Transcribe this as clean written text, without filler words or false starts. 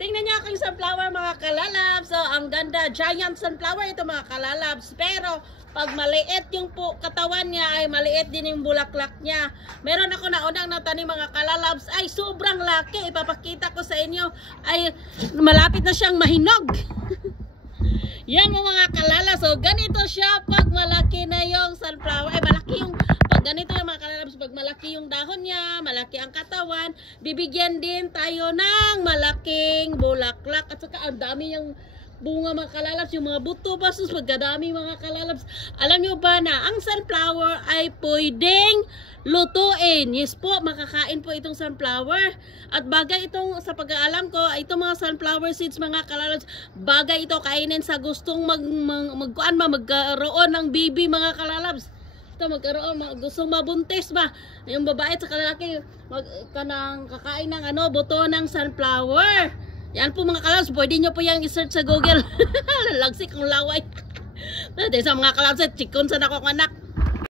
Tingnan niyo aking sunflower mga kalalabs. So, ang ganda. Giant sunflower ito mga kalalabs. Pero, pag maliit yung katawan niya, ay maliit din yung bulaklak niya. Meron ako na unang natanim mga kalalabs. Ay, sobrang laki. Ipapakita ko sa inyo. Ay, malapit na siyang mahinog. Yan mga kalalabs. So, ganito siya pag malaki na yung sunflower. Ay, malaki yung ganito yung mga kalalabs, pag malaki yung dahon niya, malaki ang katawan, bibigyan din tayo ng malaking bulaklak. At saka ang dami yung bunga mga kalalabs, yung mga buto basos, pagkadami mga kalalabs. Alam nyo ba na ang sunflower ay pwedeng lutuin? Yes po, makakain po itong sunflower. At bagay itong, sa pag-aalam ko, itong mga sunflower seeds mga kalalabs, bagay ito kainin sa gustong magkaroon ng baby mga kalalabs. Magkaroon, gustong mabuntis ba yung babae at lalaki kanang kakain ng buto ng sunflower. Yan po mga kalalabs, pwede nyo po yung i-search sa Google. Lagsik ang laway. Dahil sa mga kalalabs, chikon sa nakong anak.